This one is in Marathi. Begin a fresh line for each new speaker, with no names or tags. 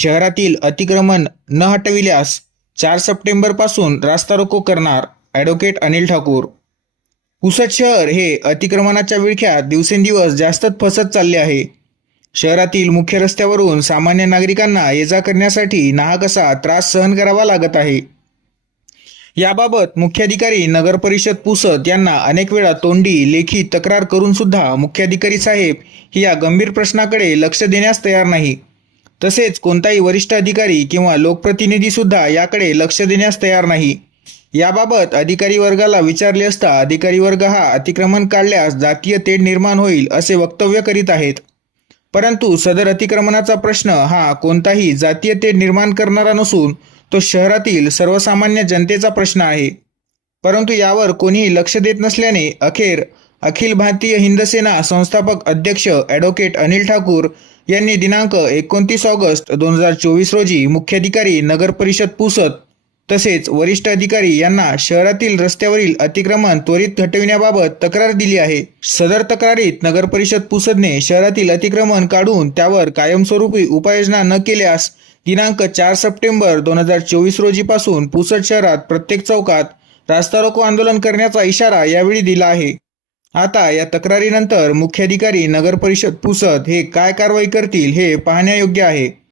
शहरातील अतिक्रमण न हटविल्यास चार सप्टेंबरपासून रास्ता रोको करणार ॲडव्होकेट अनिल ठाकूर. पुसद शहर हे अतिक्रमणाच्या विळख्यात दिवसेंदिवस जास्तच फसत चालले आहे. शहरातील मुख्य रस्त्यावरून सामान्य नागरिकांना ये जा करण्यासाठी नाहक असा त्रास सहन करावा लागत आहे. याबाबत मुख्याधिकारी नगर परिषद पुसद यांना अनेक वेळा तोंडी लेखी तक्रार करून सुद्धा मुख्याधिकारी साहेब ही या गंभीर प्रश्नाकडे लक्ष देण्यास तयार नाही. तसेच कोणताही वरिष्ठ अधिकारी किंवा लोकप्रतिनिधी सुद्धा याकडे लक्ष देण्यास तयार नाही. याबाबत अधिकारी वर्गाला विचारले असता अधिकारी वर्ग हा अतिक्रमण काढल्यास जातीय तेढ निर्माण होईल असे वक्तव्य करीत आहेत. परंतु सदर अतिक्रमणाचा प्रश्न हा कोणताही जातीय तेढ निर्माण करणारा नसून तो शहरातील सर्वसामान्य जनतेचा प्रश्न आहे. परंतु यावर कोणीही लक्ष देत नसल्याने अखेर अखिल भारतीय हिंद सेना संस्थापक अध्यक्ष ॲडव्होकेट अनिल ठाकूर यांनी दिनांक एकोणतीस ऑगस्ट दोन हजार चोवीस रोजी मुख्याधिकारी नगर परिषद पुसत तसेच वरिष्ठ अधिकारी यांना शहरातील रस्त्यावरील अतिक्रमण त्वरित हटविण्याबाबत तक्रार दिली आहे. सदर तक्रारीत नगर परिषद पुसदने शहरातील अतिक्रमण काढून त्यावर कायमस्वरूपी उपाययोजना न केल्यास दिनांक चार सप्टेंबर दोन हजार चोवीस रोजीपासून पुसद शहरात प्रत्येक चौकात रास्ता रोको आंदोलन करण्याचा इशारा यावेळी दिला आहे. आता या तक्रारीनंतर मुख्याधिकारी नगरपरिषद पुसद हे काय कारवाई करतील हे पाहण्यायोग्य आहे.